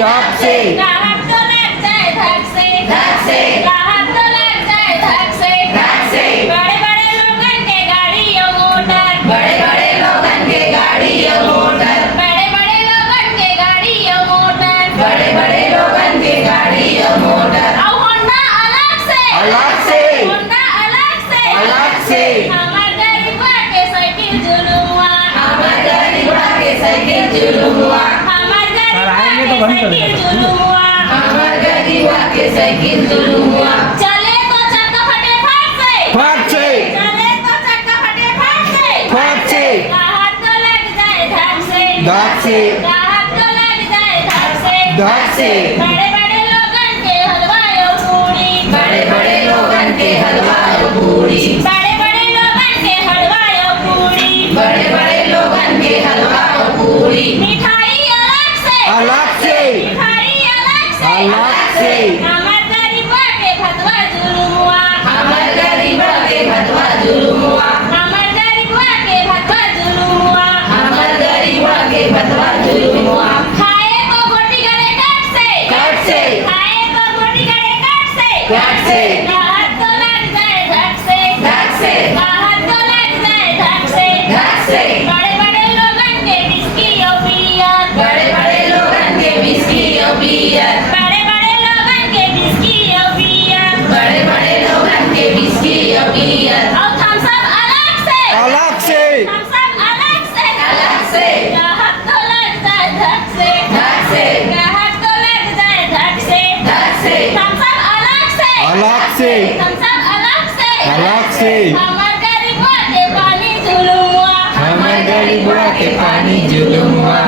धक से ग्राहक तो लग जाए धक से धक से ग्राहक तो लग जाए धक से धक से बड़े बड़े लोगन के गाड़ी और मोटर बड़े बड़े लोगन के गाड़ी और मोटर बड़े बड़े लोगन के गाड़ी और मोटर बड़े बड़े लोगन के गाड़ी और मोटर और होंडा अलग से होंडा अलग से हमार गरीबा के साइकिल जुलुआ हमार गरीबा के साइकिल जुलुआ हमार गरीबा के साइकिल जुलुआ हमार गरीबा के साइकिल जुलुआ चले तो चक्का फटे फट से चले तो चक्का फटे फट से ग्राहक तो लग जाए धक से धक से ग्राहक तो लग जाए धक से धक से बड़े बड़े लोगन के हलवा और पूरी बड़े बड़े लोगन के हलवा और पूरी बड़े बड़े लोगन के हलवा और पूरी बड़े बड़े लोगन के हलवा और पूरी मिठाई अलग से मिठाई अलग से हमार गरीबा के भतवा जुलुआ हमार गरीबा के भतवा जुलुआ हमार गरीबा के भतवा जुलुआ हमार गरीबा के भतवा जुलुआ खाए को गोटी गले कट से खाए को गोटी गले कट से ग्राहक तो लग जाए धक से धक से ग्राहक तो लग जाए धक से धक से बड़े बड़े लोगन के बिस्की और बियर बड़े बड़े लोगन के बिस्की और बियर बड़े बड़े लोगन के बिस्की और बियर बड़े बड़े लोगन के बिस्की और बियर और थम्स अप अलग से अलग से थम्स अप अलग से ग्राहक तो लग जाए धक से धक से ग्राहक तो लग जाए धक से धक से थम्स अप अलग से थम्स अप अलग से हमार गरीबा के पानी जुलुआ हमार गरीबा के पानी जुलुआ